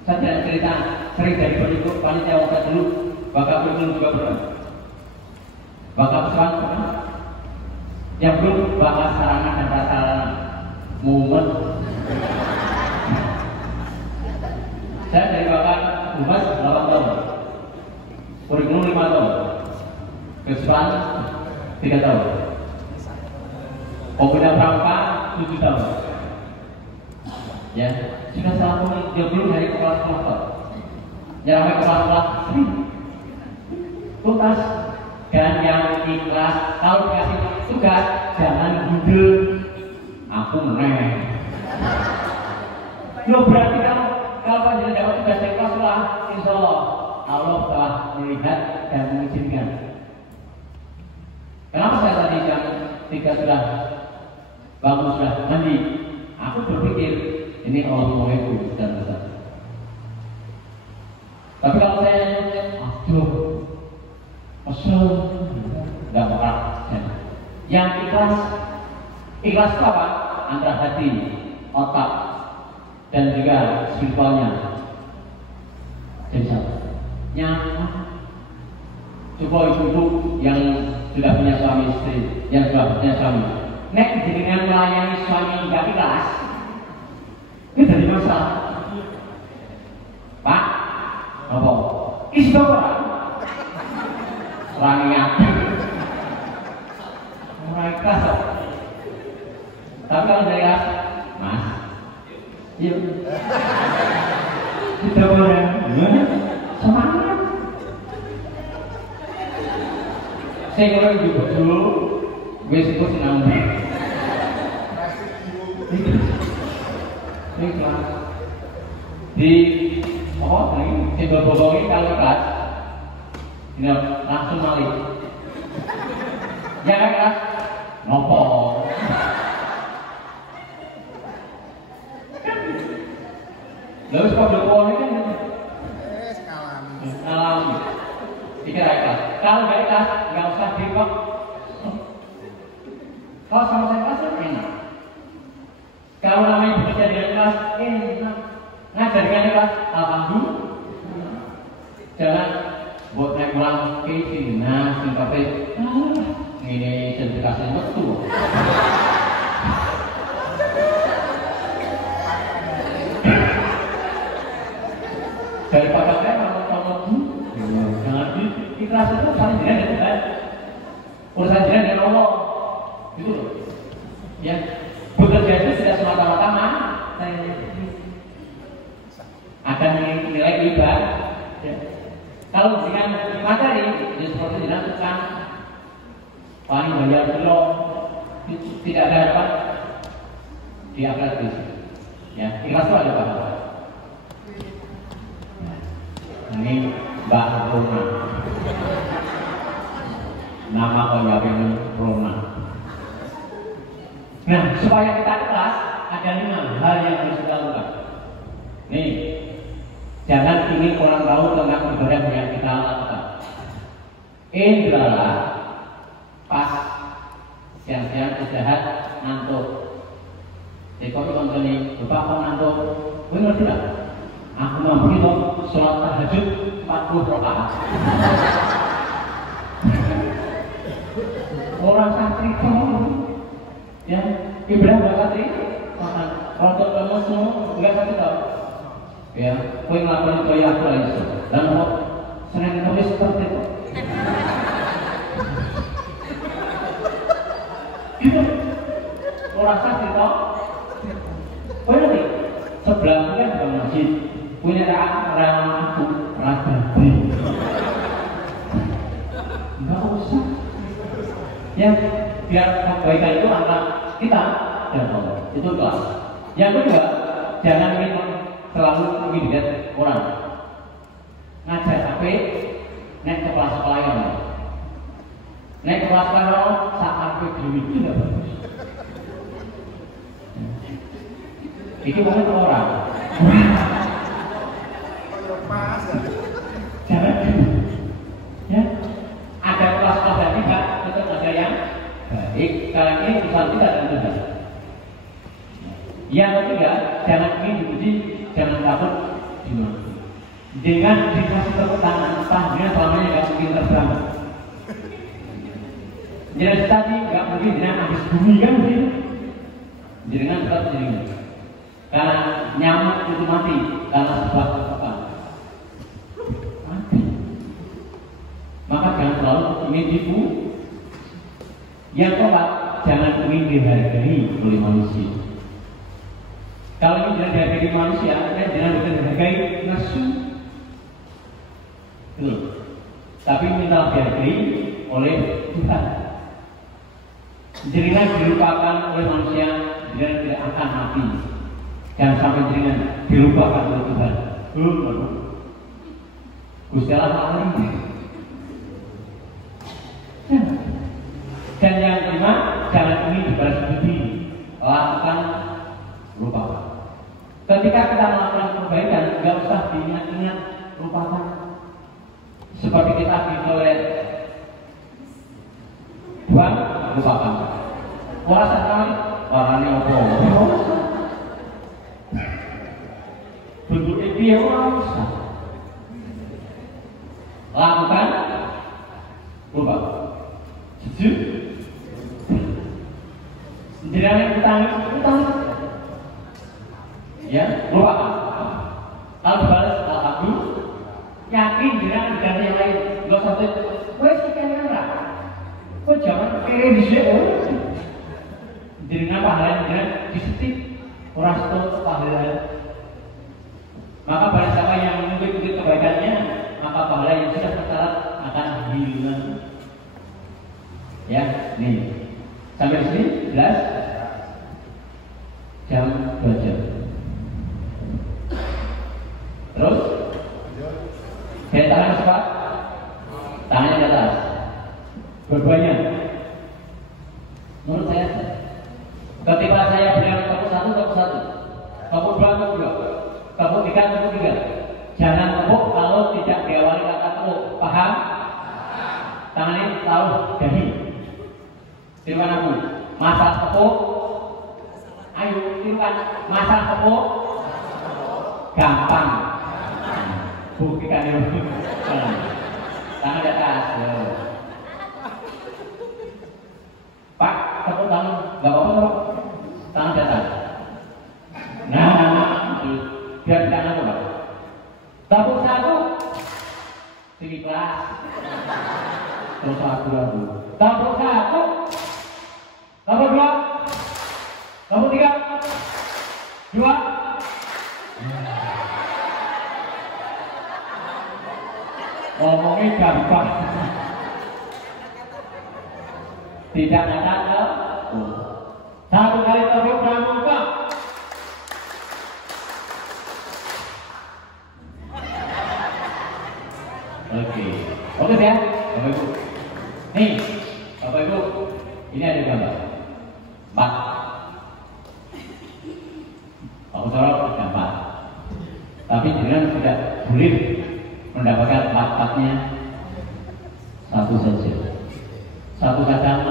Saya tidak cerita sering dari penduduk panitia waktu dulu. Bakal belum juga pernah. Bakal pesan pernah. Yang belum bakal sarana dan prasarana momen. Saya dari bapak Humas 8 tahun, kurikulum 5 tahun, kesulitan 3 tahun, pembina pramuka 7 tahun. Ya, sudah salah pun 30 dari kepala sekolah. Nyampe kepala sekolah sering tuntas dan yang ikhlas. Kalau dikasih tugas jangan gundul. Aku meneng. Lo berarti kalau panjenengan dapat tugas dari kepala sekolah, insya Allah telah melihat dan mengizinkan. Kenapa saya tadi jam 3 sudah bangun sudah mandi? Aku berpikir ini Allah mau itu dan besar. Tapi kalau saya aduh, kesel, nggak bakal. Yang ikhlas itu apa? Antara hati, otak, dan juga spiritualnya. Jadi coba ibu-ibu yang sudah punya suami istri, yang sudah punya suami, nek dengan melayani suami nggak ikhlas, itu jadi masalah. Pak, apa? Istri orang yakin, orang ikhlas. Tapi kalau saya Mas, iya, kita boleh semangat. Saya kalau juga dulu, gue sebut senang banget. Ikhlas. Di singgol bobong ini kalau ikhlas, langsung malik. Ya kan ikhlas, nopo. Lalu sepuluh ini kan alami. Tiga ikhlas. Kalau nggak ikhlas, nggak usah dipok. Kalau sama saya ikhlas kan enak. Kalau namanya bekerja dengan ikhlas, enak. Ngajar dengan ikhlas, alhamdulillah. Jangan buat naik ulang ke sini, singkape. Ini sertifikasi betul. Daripada saya kalau jangan ikhlas itu paling tidak ada urusan jalan dengan Allah gitu loh. Ya bekerja itu tidak semata-mata akan nilai ibadah. Ya. Kalau dengan materi ya seperti dilakukan paling bayar belum tidak ada apa di akhirat. Ya, ikhlas itu ada apa? Ini Mbak Rona. Nama penjawabnya Rona. Nah, supaya kita ikhlas ada 5 hal yang harus kita lakukan. Nih, jangan ingin orang tahu tentang ibadah yang kita lakukan. Indralah pas siang-siang istirahat ngantuk. Jadi kalau konten bapak kok ngantuk, gue ngerti tak? Aku mampu itu sholat tahajud 40 rakaat. Orang santri kok, ya ibadah nggak santri, kalau untuk kamu semua nggak santri tau. Ya, gue ngelakuin itu ya aku lagi. Dan kok Senin Kamis seperti itu. Orang santri tau. Oh ini sebelahnya kan bukan masjid, punya ramah raga. Enggak usah. Ya, biar kebaikan itu antara kita dan Allah. Itu kelas. Yang kedua, jangan ingin selalu ingin dilihat orang. Ngajar HP, naik ke kelas pelayan. Naik ke kelas pelayan saat HP dulu itu tidak bagus. Itu bukan orang. Jangan. Ya. Ada kelas-kelas yang tidak, tetap ada yang baik. Kalian ini urusan kita dan Tuhan. Yang ketiga, jangan ingin dipuji, jangan takut dimaki. Dengan dikasih tepuk tangan, entah dia selamanya nggak mungkin terbang. Jadi tadi nggak mungkin dengan habis bumi kan begitu. Dengan tetap jadi. Karena nyamuk itu mati karena sebab apa? Mati. Maka jangan selalu ingin tipu. Yang keempat, jangan ingin dihargai oleh manusia. Kalau ingin dihargai manusia, jangan dihargai nafsu. Tapi minta dihargai oleh Tuhan. Jangan dilupakan oleh manusia, dan tidak akan mati. Jangan sampai jangan dilupakan oleh Tuhan. Gusti Allah ini. Dan yang kelima, jangan ingin dibalas budi, lakukan lupakan. Ketika kita melakukan perbaikan, nggak usah diingat-ingat, lupakan. Seperti kita di toilet, buang, lupakan. Orang sekali, warnanya apa? Bentuknya dia orang usah. Lakukan, lupakan. Jujur. Jangan utang. Ya, lupakan. Kalau balas alhamdulillah, yakin jangan ganti yang lain. Gak sampai, wes sekian orang. Kok jangan kere di sini. Jangan pahala jangan disetip orang stop pahala. Maka barang siapa yang mengikuti kebaikannya, maka pahala yang sudah tercatat akan hilang. Ya, nih sampai di sini jelas. Jam 2 jam. Terus, saya tangan cepat, tangannya di atas, dua-duanya. Menurut saya, ketika saya bilang tepuk satu, tepuk dua, tepuk tiga. Jangan tepuk kalau tidak diawali kata tepuk. Paham? Tangannya taruh dahi. Tirukan aku. Masalah tepuk. Ayo tirukan. Masalah tepuk. Gampang. Buktikan dulu. Tangan di atas. Pak, tepuk tangan. Gak apa-apa tepuk. Tangan di atas. Nah, biar tidak ngaku Pak. Tepuk satu. Tinggi kelas. Terus ragu-ragu. Tepuk satu. Tepuk dua. Tepuk tiga. Dua. Ngomongnya gampang. Tidak ada. Satu kali tepuk pramuka. Bapak Ibu. Nih, Bapak Ibu, ini ada gambar. 4. Aku sorot ada 4. Tapi jangan tidak boleh mendapatkan 4-4-nya satu saja. Satu kadang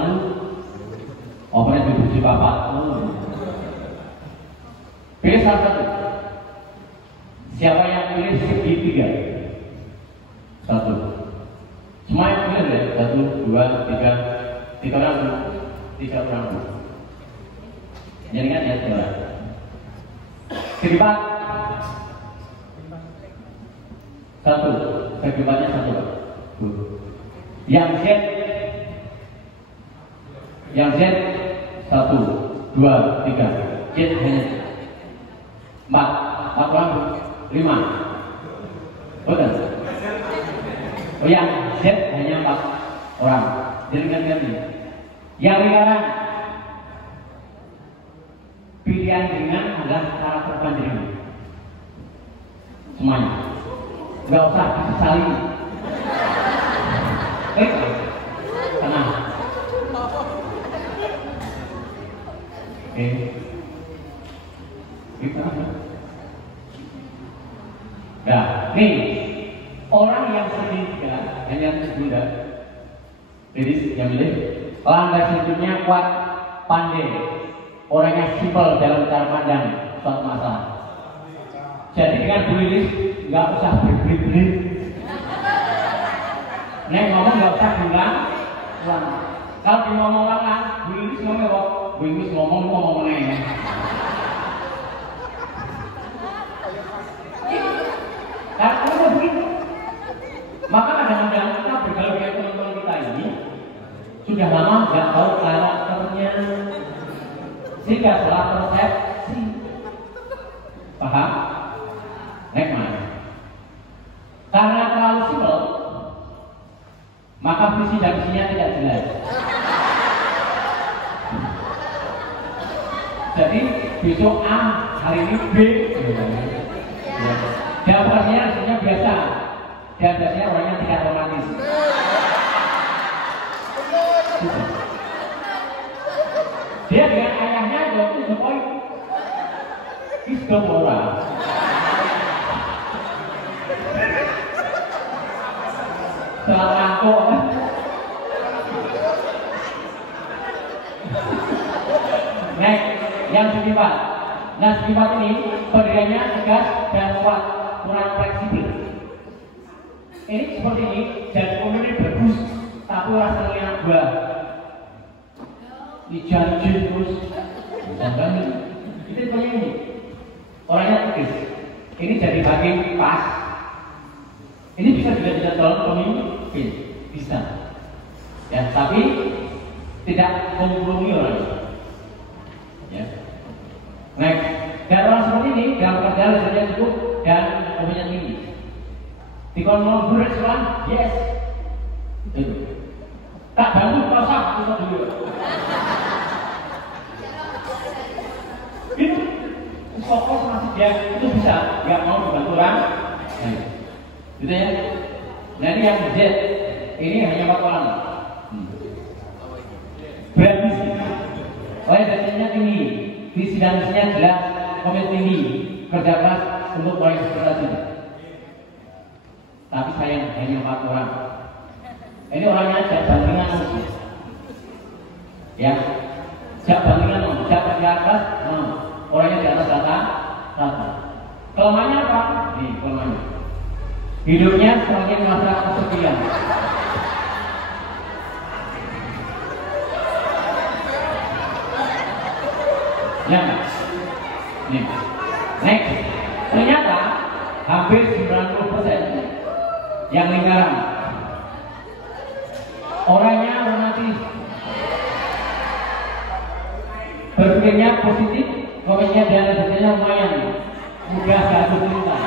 operasi dibuji bapak. Pilih salah satu. Siapa yang pilih segitiga? 1. Semua yang pilih ya? 1, 2, 3. 3 orang dulu. 3 orang dulu. Jadi kan ya 3 orang. Segitiga 1. Segitiga 1. Yang Z 1, 2, 3. Z hanya 4 orang 5. Betul. Oh yang Z hanya 4 orang. Jadi ganti. Yang sekarang pilihan dengan adalah karakter panjenengan. Semuanya. Enggak usah disesali. Tenang. Nah, nih orang yang segitiga hanya bunda. Jadi yang milih landas hidupnya kuat, pandai, orangnya simpel dalam cara pandang suatu masalah. Jadi dengan Bu Lilis nggak usah berbeli. Nek ngomong nggak usah bilang. Kalau di ngomong orang, Bu Lilis ngomong kok, Bu Lilis ngomong nih. Karena begitu. Maka kadang-kadang kita bergaul dengan teman-teman kita ini sudah lama nggak tahu karakternya, sehingga salah persepsi. Paham? Nek mana? Karena terlalu simpel, maka visi dan misinya tidak jelas. Jadi besok A, hari ini B. Jawabannya artinya biasa. Dan biasanya orangnya tidak romantis. Dia dengan ayahnya itu Jokowi. Itu orang. Selamat aku. Next, yang sifat. Nah, sifat ini pendiriannya tegas dan kuat, kurang fleksibel. Ini seperti ini, dan kemudian bagus, tapi rasanya buah. Dijanjin terus, jangan itu ini. Orangnya tegas. Ini jadi bagian pas. Ini bisa juga tidak calon pemimpin, bisa. Ya, tapi tidak membunuhi orang. Ya. Next, dan orang seperti ini dalam kerja saja cukup dan komitmen tinggi. Di kolom restoran, yes. Itu. Tak bantu pasang kita dulu. Itu fokus masih dia itu bisa, nggak mau dibantu orang. Gitu ya. Nanti yang Z ini hanya 4 orang. Berambisi. Oleh dasarnya tinggi, visi dan misinya jelas, komitmen tinggi, kerja keras untuk proyek seperti ini. Tapi sayang hanya 4 orang. Ini orangnya jak bandingan ya, jak bandingan, jak kerja keras, orangnya di atas rata. Kelemahannya apa? Nih kelemahannya. Hidupnya semakin merasa kesepian. Ya, nih, next. Ternyata hampir 90% yang lingkaran orangnya romantis, berpikirnya positif, komennya dan hasilnya lumayan, mudah jatuh cinta.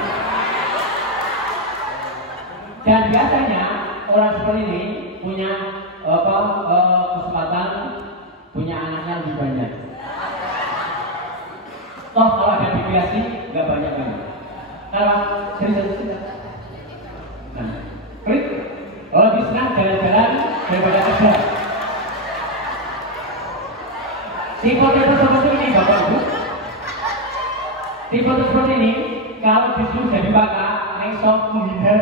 Dan biasanya orang seperti ini punya kesempatan punya anaknya lebih banyak. Toh kalau ada deviasi nggak banyak banget. Kalau serius, nah, klik. Kalau lebih senang jalan-jalan Tipe seperti ini Bapak Ibu. Tipe seperti ini kalau disuruh jadi bakal langsung menghindar.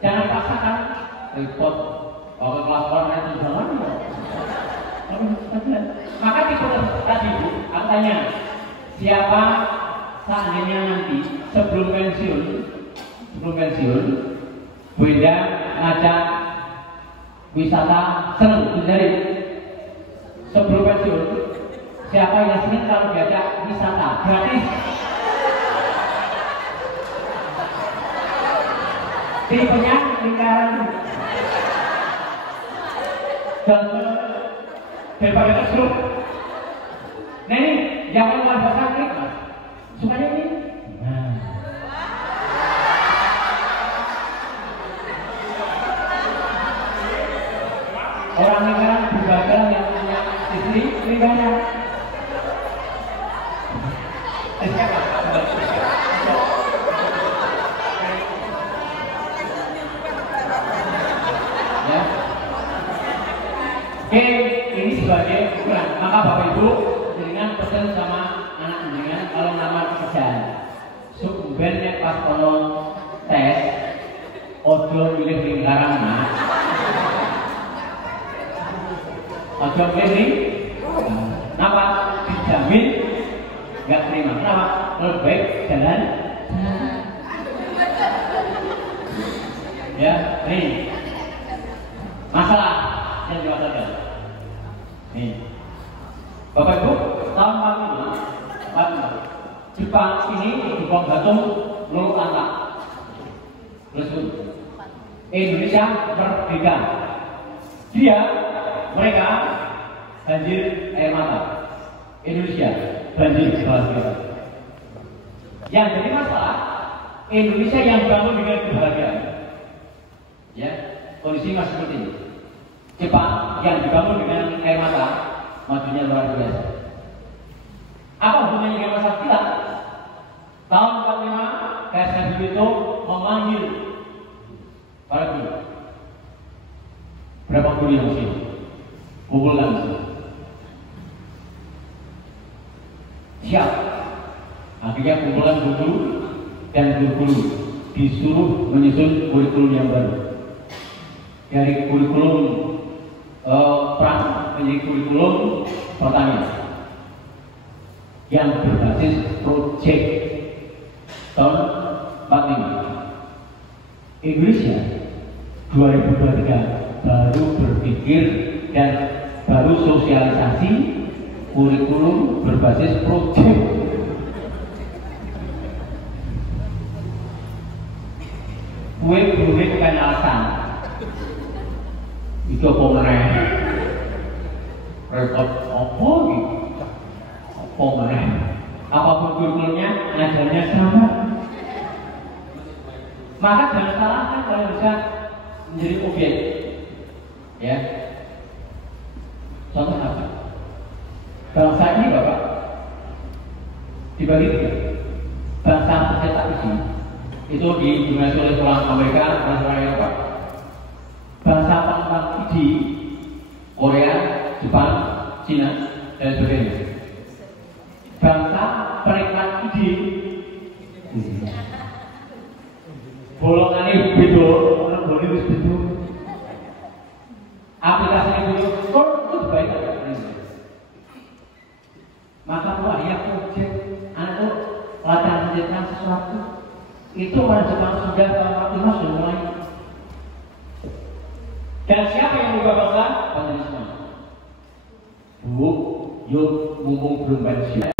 Jangan paksakan repot. Kalau kelas itu jangan. Maka tipe tadi Bu, aku tanya, siapa seandainya nanti sebelum pensiun, Bunda ngajak wisata seneng dari sebelum pensiun, siapa yang senang kalau diajak wisata gratis? Tipenya lingkaran dan daripada keseluruh. Nah ini yang luar biasa klik Mas, sukanya ini. Nah. Orang lingkaran berbagai yang punya istri lingkaran. Ya. Oke, ini sebagai ukuran. Maka Bapak Ibu dengan pesan sama anak jenengan kalau nama pekerjaan sebenarnya pas kono tes ojo pilih lingkaran Mas. Ojo pilih kenapa? Dijamin nggak terima. Kenapa? Lebih baik jalan. Ya, nih masalah yang diwasalkan. Nih, Bapak Ibu, tahun 45 Jepang ini Jepang Batum Lulu Anak Indonesia merdeka. Mereka banjir air mata. Indonesia banjir kebahagiaan. Yang jadi masalah Indonesia yang bangun dengan kebahagiaan. Ya, kondisi masih seperti ini. Jepang yang dibangun dengan air mata, majunya luar biasa. Apa hubungannya dengan masa kita? Tahun 45 KSM itu memanggil para guru. Berapa guru yang sini? Kumpulkan sini. Siap. Akhirnya kumpulan guru dan guru disuruh menyusun kurikulum yang baru. Dari kurikulum perang menjadi kurikulum pertanian yang berbasis proyek tahun 45. Indonesia 2023 baru berpikir dan baru sosialisasi kurikulum berbasis proyek. Kue bukan alasan itu apa meneh repot apa gitu apa meneh apapun kurikulumnya ngajarnya sama. Maka jangan salahkan kalau bisa menjadi objek ya. Contoh apa? Bangsa ini Bapak dibagi tiga. Bangsa pencetak isi itu didominasi oleh orang Amerika dan orang Eropa. Bangsa pengembang ide Korea, Jepang, Cina dan sebagainya. Bangsa penikmat ide bolongan ini beda, orang boleh wis beda. Aplikasinya beda, kok itu baik. Maka wahya project atau latihan menciptakan sesuatu itu pada Jepang sudah tahun 45 sudah mulai. Dan siapa yang berubah bangsa? Pancasila. Bu, yuk mumpung belum pensiun.